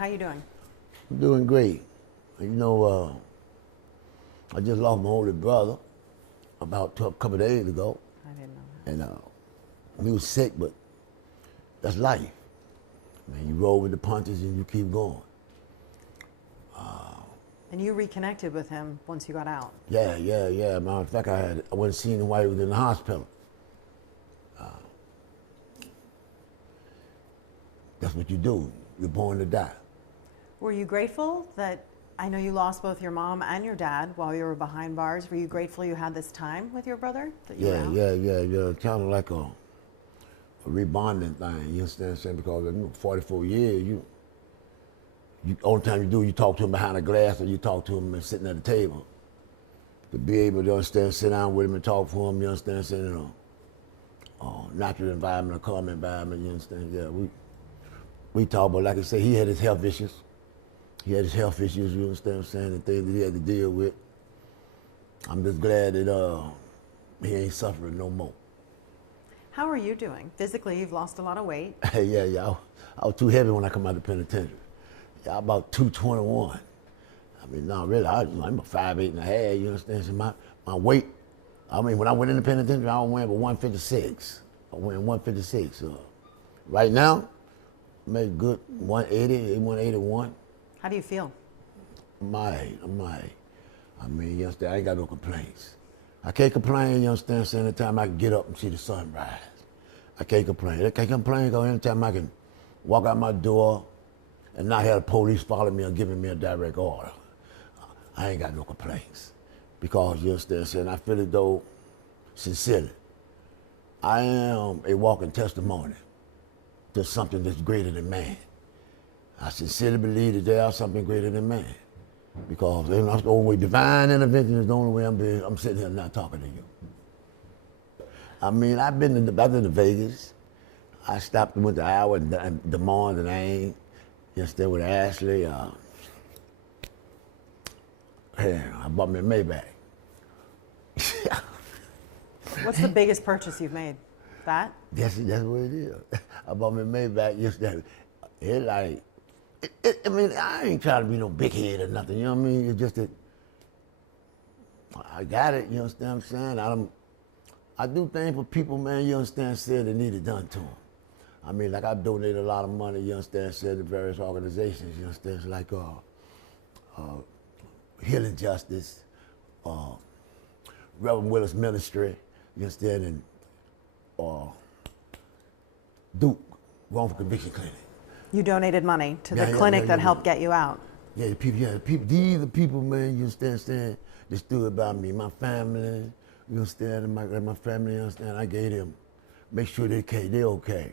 How you doing? I'm doing great. You know, I just lost my older brother about a couple of days ago, I didn't know and he was sick, but that's life. Man, you roll with the punches and you keep going. that. And you reconnected with him once you got out. Yeah. Matter of fact, I went and seen him while he was in the hospital. That's what you do. You're born to die. Were you grateful that, I know you lost both your mom and your dad while you were behind bars. Were you grateful you had this time with your brother? That you were out? Yeah. Kind of like a rebonding thing. You understand what I'm saying? Because in 44 years, you only time you do, you talk to him behind a glass or you talk to him sitting at the table. To be able to understand, sit down with him and talk to him, you understand, saying, you know, natural environment, a calm environment, you understand? Yeah, we talk, but like I say, he had his health issues. You understand what I'm saying, the things that he had to deal with. I'm just glad that he ain't suffering no more. How are you doing? Physically, you've lost a lot of weight. Yeah. I was too heavy when I come out of the penitentiary. Yeah, about 221. I mean, no, really, I'm a 5'8" and a half, you understand? So my weight, I mean, when I went in the penitentiary, I was weighing about 156. I was weighing 156. Right now, maybe good 180, 181. How do you feel? I'm all right. I mean, you understand, I ain't got no complaints. I can't complain, you understand, so anytime I can get up and see the sun rise. I can't complain. I can't complain because anytime I can walk out my door and not have the police following me or giving me a direct order, I ain't got no complaints. Because, you understand, so I feel as though, sincerely, I am a walking testimony to something that's greater than man. I sincerely believe that there is something greater than man. Because that's the only way, divine intervention is the only way I'm sitting here not talking to you. I mean, I've been to Vegas. I stopped and went to Iowa and Des Moines and Ames. Yesterday with Ashley. I bought me a Maybach. What's the biggest purchase you've made? That? That's what it is. I bought me a Maybach yesterday. I mean, I ain't trying to be no big head or nothing, you know what I mean? It's just that I got it, you understand what I'm saying? I do things for people, man, you understand, said they need it done to them. I mean, like I've donated a lot of money, you understand, said to various organizations, you understand, like Healing Justice, Reverend Willis Ministry, you understand, and Duke, Wrongful Conviction Clinic. You donated money to the clinic that helped get you out. Yeah, the people, these are the people, man, you understand, that stood by me. My family, you understand, my family, you understand, I gave them, make sure they're okay.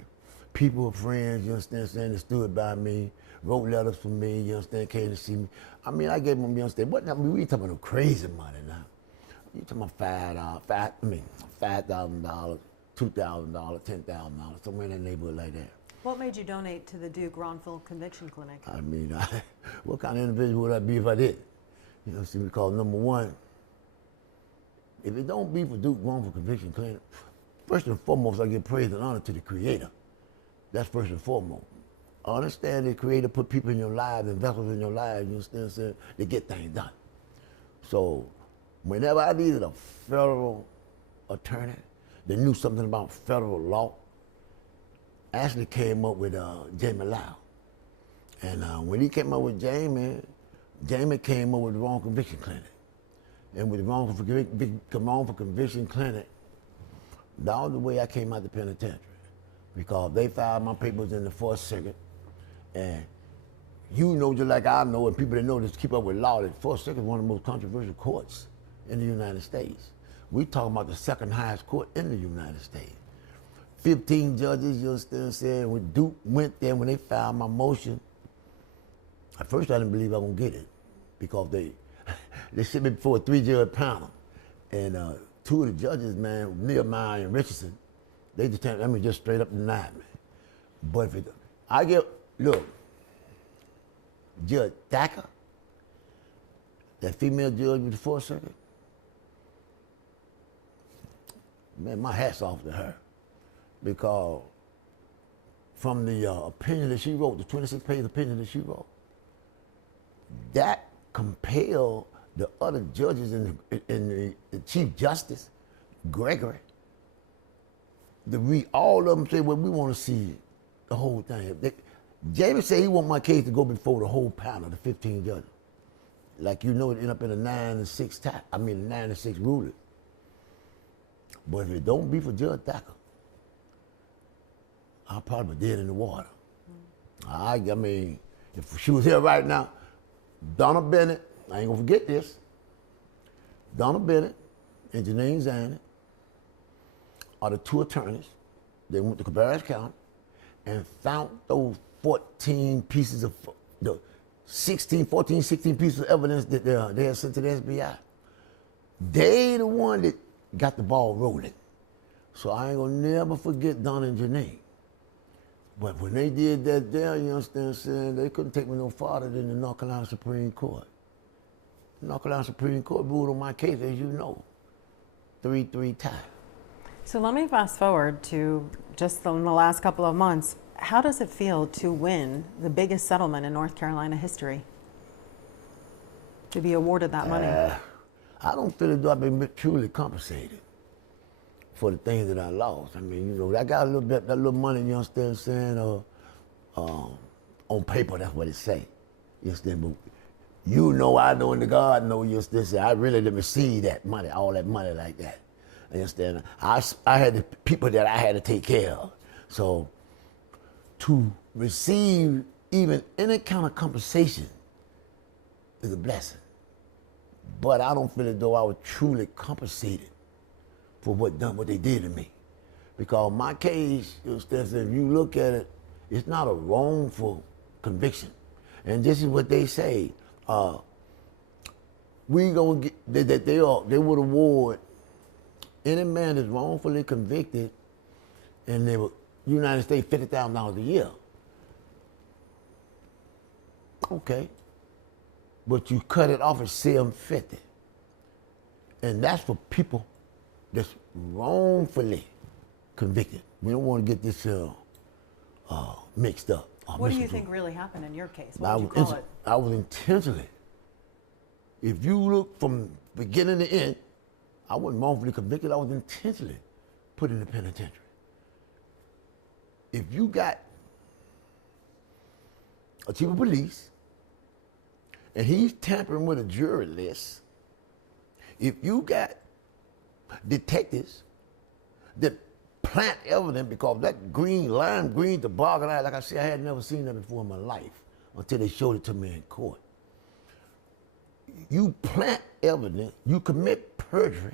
People, friends, you understand, that stood by me, wrote letters for me, you understand, came to see me. I mean, I gave them, you understand, we ain't talking about no crazy money now. You talking about $5,000, $2,000, $10,000, somewhere in that neighborhood like that. What made you donate to the Duke Wrongful Conviction Clinic? I mean, what kind of individual would I be if I did? You know, see, because number one, if it don't be for Duke Wrongful Conviction Clinic, first and foremost, I give praise and honor to the Creator. That's first and foremost. I understand the Creator put people in your lives and vessels in your lives, you understand, saying, to get things done. So, whenever I needed a federal attorney that knew something about federal law, Ashley came up with Jamie Lau. And when he came up with Jamie came up with the Wrongful Conviction Clinic. And with the Wrongful Conviction Clinic, that was the way I came out the penitentiary. Because they filed my papers in the Fourth Circuit. And you know, just like I know, and people that know this keep up with law, that Fourth Circuit is one of the most controversial courts in the United States. We talking about the second highest court in the United States. 15 judges, you understand, saying when Duke went there, when they filed my motion, at first I didn't believe I was gonna get it because they sent me before a 3-judge panel. And 2 of the judges, man, Nehemiah and Richardson, they just straight up denied me. But look, Judge Thacker, that female judge with the Fourth Circuit, man, my hat's off to her. Because from the opinion that she wrote, the 26-page opinion that she wrote, that compelled the other judges and the Chief Justice, Gregory, to read all of them say, well, we want to see the whole thing. Jamie said he want my case to go before the whole panel, the 15 judges. Like you know, it ended up in a 9-6 tie. I mean, a 9-6 ruling. But if it don't be for Judge Thacker, I'll probably be dead in the water. I mean, if she was here right now, Donna Bennett, I ain't gonna forget this. Donna Bennett and Janine Zanin are the two attorneys. They went to Cabarrus County and found those 14 pieces of, the 16 pieces of evidence that they had sent to the FBI. They the one that got the ball rolling. So I ain't gonna never forget Donna and Janine. But when they did that there, you understand what I'm saying, they couldn't take me no farther than the North Carolina Supreme Court. The North Carolina Supreme Court ruled on my case, as you know, 3-3 tie. So let me fast forward to just in the last couple of months. How does it feel to win the biggest settlement in North Carolina history? To be awarded that money? I don't feel as though I've been truly compensated for the things that I lost. I mean, you know, I got a little bit, that little money, you understand what I'm saying? On paper, that's what it say. You understand? But you know, I know, and the God know, you understand? I really didn't receive that money, all that money like that. You understand? I had the people that I had to take care of. So to receive even any kind of compensation is a blessing. But I don't feel as though I was truly compensated for what they did to me. Because my case, you understand, if you look at it, it's not a wrongful conviction. And this is what they say. We gonna get that they would award any man that's wrongfully convicted in the United States $50,000 a year. Okay. But you cut it off at $750. And that's for people that's wrongfully convicted. We don't want to get this mixed up. What do you think really happened in your case? What would you call it? I was intentionally. If you look from beginning to end, I wasn't wrongfully convicted. I was intentionally put in the penitentiary. If you got a chief of police and he's tampering with a jury list, if you got detectives that plant evidence, because that lime green toboggan, like I said, I had never seen that before in my life until they showed it to me in court. You plant evidence, you commit perjury,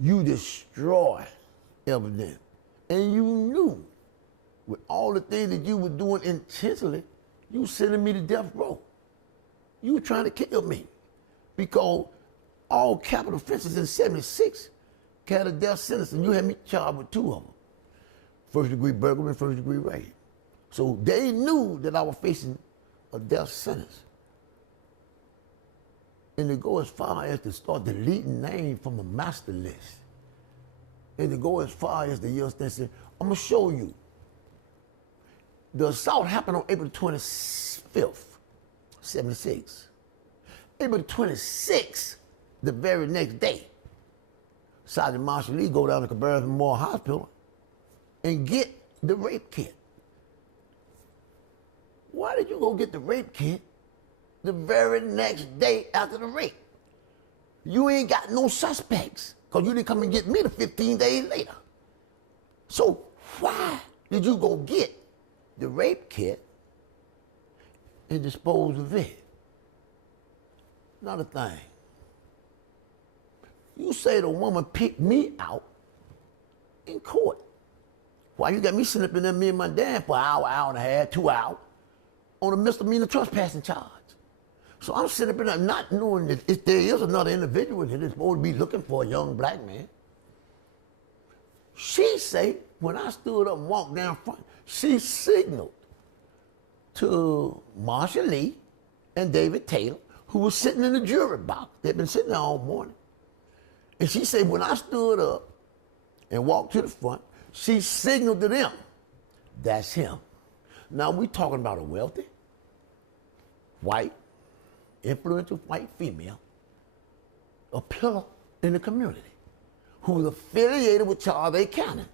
you destroy evidence. And you knew with all the things that you were doing intentionally, you were sending me to death row. You were trying to kill me because all capital offenses in 76 had a death sentence, and you had me charged with 2 of them. First-degree burglary and first-degree rape. So they knew that I was facing a death sentence. And to go as far as to start deleting names from a master list. And to go as far as the years that said, I'm going to show you. The assault happened on April 25th, 76. April 26th, the very next day, Sergeant Marshall Lee go down to Cabarrus Memorial Hospital and get the rape kit. Why did you go get the rape kit the very next day after the rape? You ain't got no suspects because you didn't come and get me the 15 days later. So why did you go get the rape kit and dispose of it? Another thing. You say the woman picked me out in court. Why you got me sitting up in there, me and my dad, for an hour, hour and a half, 2 hours, on a misdemeanor trespassing charge. So I'm sitting up in there not knowing that if there is another individual here that's supposed to be looking for a young black man. She say, when I stood up and walked down front, she signaled to Marshall Lee and David Taylor, who was sitting in the jury box. They'd been sitting there all morning. And she said, when I stood up and walked to the front, she signaled to them, that's him. Now we talking about a wealthy, white, influential white female, a pillar in the community, who's affiliated with Charles A. Cannon.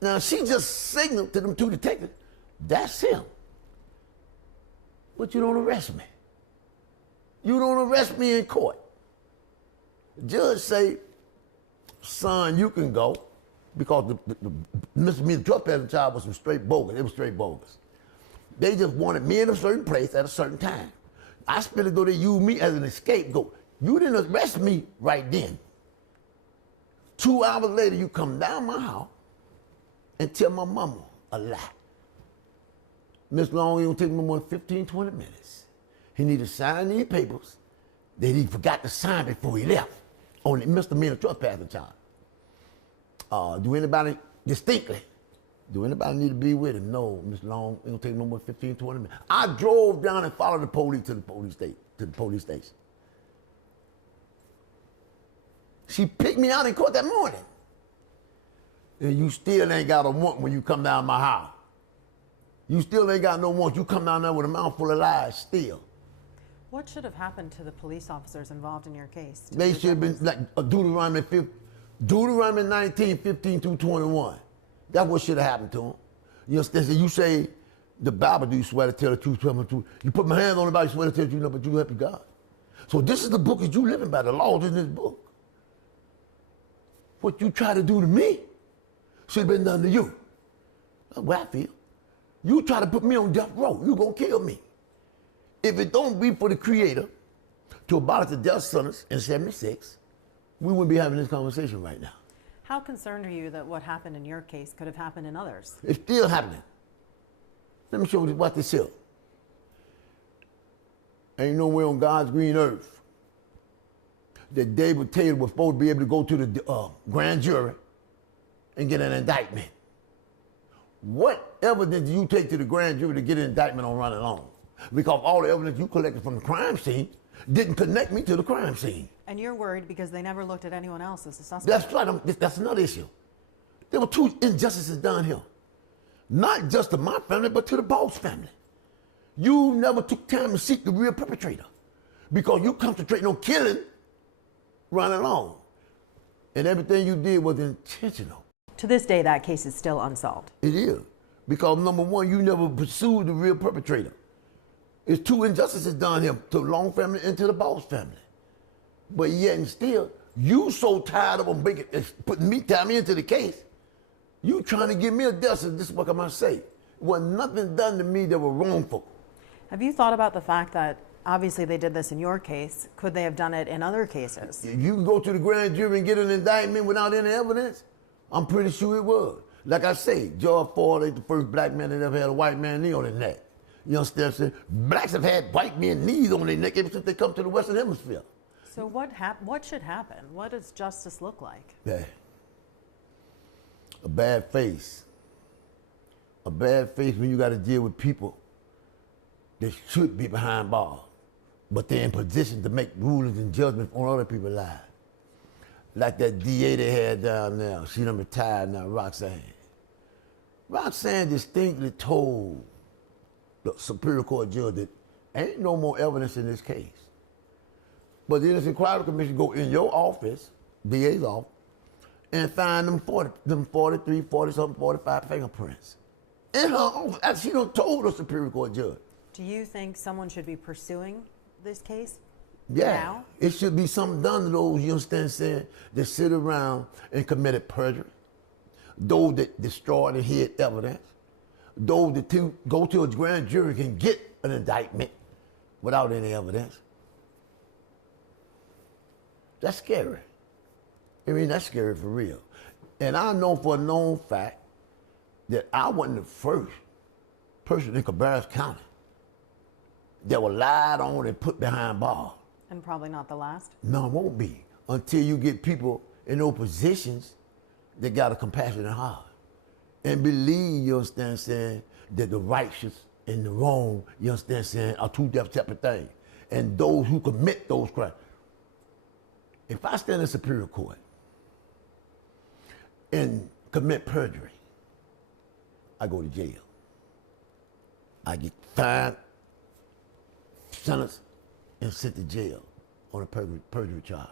Now, she just signaled to them two detectives, that's him. But you don't arrest me. You don't arrest me in court. The judge say, son, you can go, because the misdemeanor trespassing charge was some straight bogus. It was straight bogus. They just wanted me in a certain place at a certain time. I spent it though they used me as an scapegoat. You didn't arrest me right then. 2 hours later, you come down my house and tell my mama a lie. Miss Long, it don't take me more than 15, 20 minutes. He need to sign these papers that he forgot to sign before he left on the misdemeanor trespassing charge. Do anybody need to be with him? No, Miss Long, it don't take no more than 15, 20 minutes. I drove down and followed the police to the police station. She picked me out in court that morning. And you still ain't got a warrant when you come down my house. You still ain't got no warrant. You come down there with a mouthful of lies still. What should have happened to the police officers involved in your case? They should have been like Deuteronomy 19, 15 through 21. That's what should have happened to them. You understand? So you say the Bible, do you swear to tell the truth, tell the truth? You put my hands on the Bible, you swear to tell the truth, but you help God. So this is the book that you living by, the laws in this book. What you try to do to me should have been done to you. That's what I feel. You try to put me on death row, you gonna kill me. If it don't be for the Creator to abolish the death sentence in 76, we wouldn't be having this conversation right now. How concerned are you that what happened in your case could have happened in others? It's still happening. Let me show you what this is. Ain't nowhere on God's green earth that David Taylor was supposed to be able to go to the grand jury and get an indictment. What evidence do you take to the grand jury to get an indictment on Ronnie Long? Because all the evidence you collected from the crime scene didn't connect me to the crime scene. And you're worried because they never looked at anyone else as a suspect. That's right. That's another issue. There were 2 injustices done here. Not just to my family, but to the boss family. You never took time to seek the real perpetrator because you concentrating on killing Ronnie Long. And everything you did was intentional. To this day, that case is still unsolved. It is. Because number one, you never pursued the real perpetrator. It's 2 injustices done here to the Long family and to the Boss family. But yet and still, you so tired of them putting me into the case, you trying to give me a death sentence. This is what I must say. Was nothing done to me that was wrongful. Have you thought about the fact that obviously they did this in your case? Could they have done it in other cases? You can go to the grand jury and get an indictment without any evidence? I'm pretty sure it was. Like I say, George Floyd ain't the first black man that ever had a white man knee on his neck. You understand what I'm saying? Blacks have had white men knees on their neck ever since they come to the Western Hemisphere. So what should happen? What does justice look like? Yeah. A bad face. A bad face when you got to deal with people that should be behind bars, but they're in position to make rulings and judgments on other people's lives. Like that DA they had down there. She done retired now, Roxanne. Roxanne distinctly told the Superior Court judge that ain't no more evidence in this case. But the Innocent Inquiry Commission go in your office, DA's office, and find them 43, 40-something, 45 fingerprints. In her office, she done told the Superior Court judge. Do you think someone should be pursuing this case? Yeah, now? It should be something done to those, you understand, saying, that sit around and committed perjury, those that destroyed and hid evidence, those that go to a grand jury can get an indictment without any evidence. That's scary. I mean, that's scary for real. And I know for a known fact that I wasn't the first person in Cabarrus County that was lied on and put behind bars. And probably not the last? No, it won't be until you get people in those positions that got a compassionate heart and believe, you understand, saying, that the righteous and the wrong, you understand, saying, are 2 separate things. And those who commit those crimes. If I stand in Superior Court and commit perjury, I go to jail. I get fined, sentenced, and sent to jail on a perjury charge.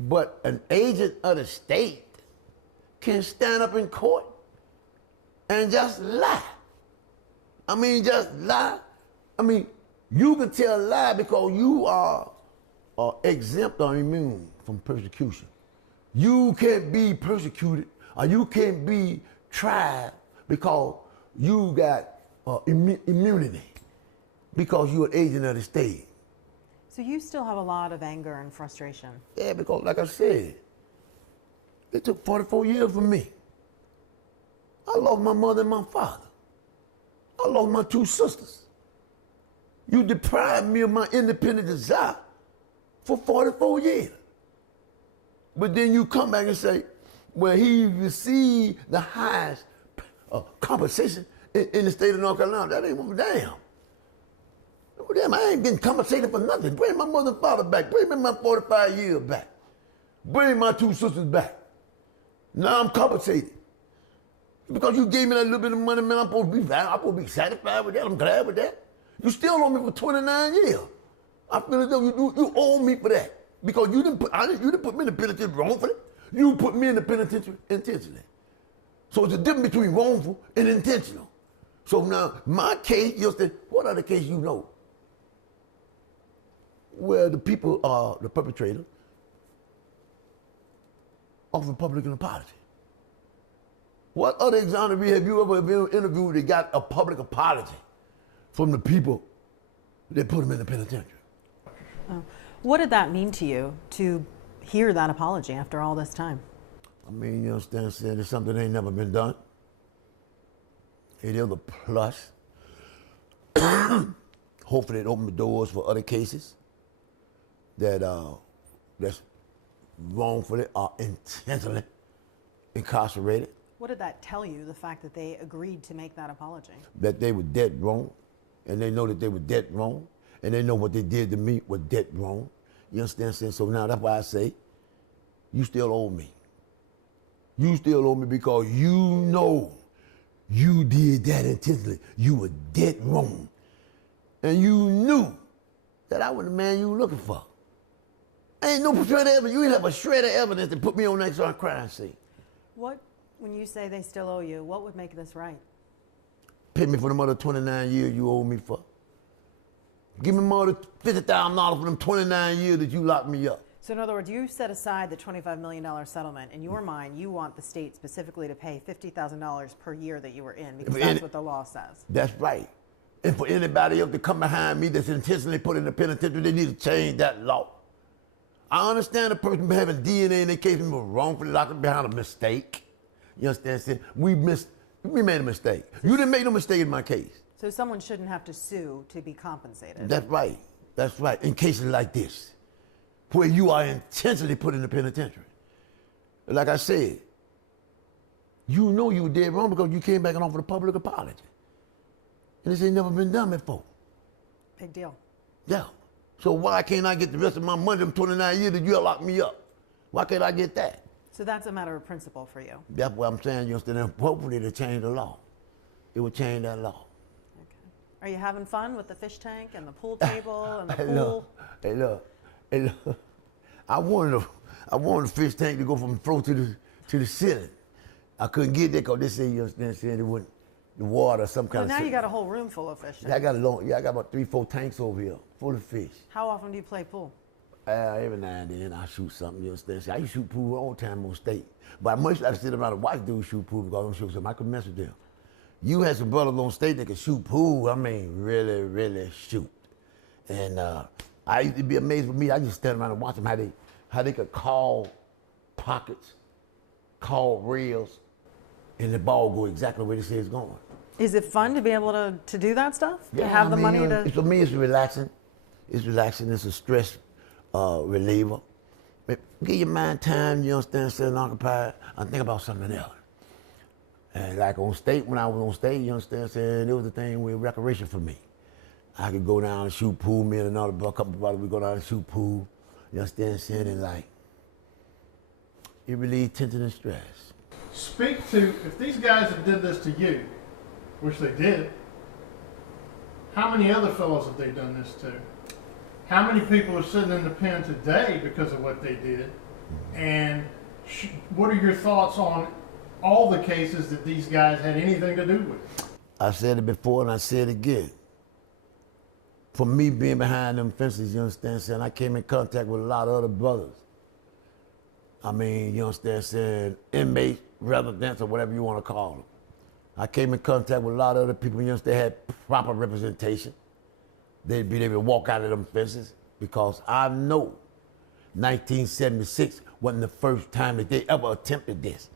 But an agent of the state can stand up in court and just lie. I mean, just lie. I mean, you can tell a lie because you are exempt or immune from persecution. You can't be persecuted or you can't be tried because you got immunity because you're an agent of the state. So you still have a lot of anger and frustration. Yeah, because like I said, it took 44 years for me. I lost my mother and my father. I lost my two sisters. You deprived me of my independent desire for 44 years. But then you come back and say, well, he received the highest compensation in the state of North Carolina. That ain't one damn. Damn, I ain't getting compensated for nothing. Bring my mother and father back. Bring me my 45 years back. Bring my two sisters back. Now I'm compensated. Because you gave me that little bit of money, man, I'm supposed to be satisfied with that. I'm glad with that. You still owe me for 29 years. I feel as though you owe me for that. Because you didn't put me in the penitentiary wrongfully. You put me in the penitentiary intentionally. So it's a difference between wrongful and intentional. So now, my case, you understand, what other case you know? Where the people are the perpetrator offer public an apology. What other exoneree have you ever been interviewed that got a public apology from the people that put them in the penitentiary? What did that mean to you to hear that apology after all this time? I mean, you understand, saying it's something that ain't never been done. It is a plus. Hopefully it opened the doors for other cases that's wrongfully or intentionally incarcerated. What did that tell you, the fact that they agreed to make that apology? That they were dead wrong, and they know that they were dead wrong, and they know what they did to me was dead wrong. You understand? So now that's why I say, you still owe me. You still owe me because you know you did that intentionally. You were dead wrong. And you knew that I was the man you were looking for. Ain't no shred of evidence. You ain't have a shred of evidence to put me on that crime scene. What, when you say they still owe you, what would make this right? Pay me for them other 29 years you owe me for. Give me more than $50,000 for them 29 years that you locked me up. So in other words, you set aside the $25 million settlement. In your mind, you want the state specifically to pay $50,000 per year that you were in, because that's what the law says. That's right. And for anybody else to come behind me that's intentionally put in the penitentiary, they need to change that law. I understand a person having DNA in their case and was wrongfully locked up behind a mistake. You understand? We made a mistake. You didn't make no mistake in my case. So someone shouldn't have to sue to be compensated. That's right. That's right. In cases like this, where you are intentionally put in the penitentiary. Like I said, you know you were dead wrong because you came back and offered a public apology. And this ain't never been done before. Big deal. Yeah. So why can't I get the rest of my money, them 29 years that you locked me up? Why can't I get that? So that's a matter of principle for you. That's what I'm saying. You understand? Hopefully it'll change the law. It will change that law. Okay. Are you having fun with the fish tank and the pool table and the pool? Hey, look. I wanted the fish tank to go from the floor to the ceiling. I couldn't get there because they say, you understand, saying it wouldn't, the water, some kind of. Now you got a whole room full of fish. Yeah, I got about 3-4 tanks over here full of fish. How often do you play pool? Every now and then I shoot something, you understand? I used to shoot pool all the time on state. But I much like to sit around and watch dudes shoot pool because I'm shooting something. I could mess with them. You had some brothers on state that could shoot pool. I mean, really, really shoot. And I used to be amazed with me. I just stand around and watch them how they could call pockets, call reels, and the ball go exactly where they say it's going. Is it fun to be able to do that stuff? Yeah, to have the money to. For me, it's relaxing. It's relaxing. It's a stress reliever. But give your mind time, you understand, sitting occupied, and think about something else. And like on state, when I was on state, you understand, saying it was a thing with recreation for me. I could go down and shoot pool. Me and another couple of brothers, we go down and shoot pool. You understand, saying it like, it relieves tension and stress. Speak to, if these guys had did this to you, which they did, How many other fellows have they done this to? How many people are sitting in the pen today because of what they did? And what are your thoughts on all the cases that these guys had anything to do with? I said it before and I said it again. For me being behind them fences, you understand, saying I came in contact with a lot of other brothers. I mean, you understand, saying inmates, residents, or whatever you want to call them. I came in contact with a lot of other people, you understand, had proper representation. They'd be able to walk out of them fences because I know 1976 wasn't the first time that they ever attempted this.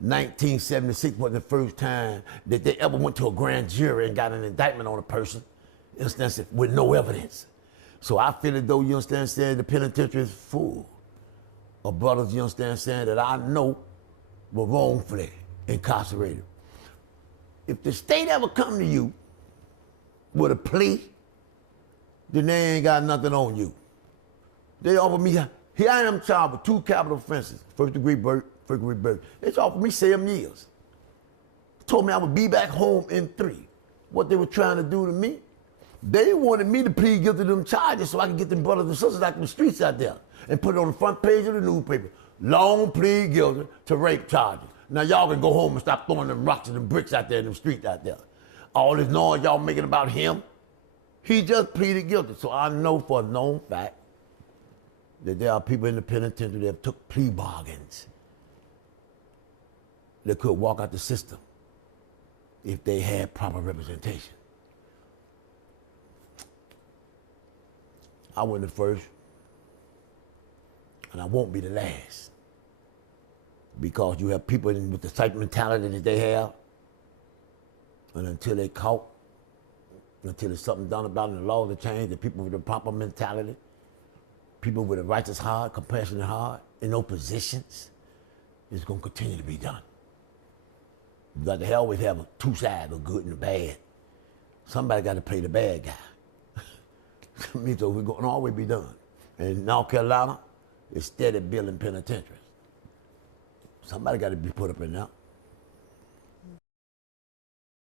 1976 wasn't the first time that they ever went to a grand jury and got an indictment on a person, you understand, with no evidence. So I feel as though, you understand, saying the penitentiary is full of brothers, you understand, saying that I know were wrongfully incarcerated. If the state ever come to you with a plea, then they ain't got nothing on you. They offer me, here I am charged with 2 capital offenses, first-degree burglary. They offered me 7 years. Told me I would be back home in 3. What they were trying to do to me, they wanted me to plead guilty to them charges so I could get them brothers and sisters out in the streets out there and put it on the front page of the newspaper. Long plead guilty to rape charges. Now y'all can go home and stop throwing them rocks and them bricks out there in the streets out there. All this noise y'all making about him, he just pleaded guilty. So I know for a known fact that there are people in the penitentiary that have took plea bargains that could walk out the system if they had proper representation. I wasn't the first, and I won't be the last. Because you have people with the type of mentality that they have, and until they caught, until there's something done about it, the laws have changed, the people with the proper mentality, people with a righteous heart, compassionate heart, in those positions, it's going to continue to be done. You got to always have 2 sides, a good and a bad. Somebody got to play the bad guy. Me too, we're going to always be done. And in North Carolina, it's steady building penitentiaries. Somebody got to be put up in there.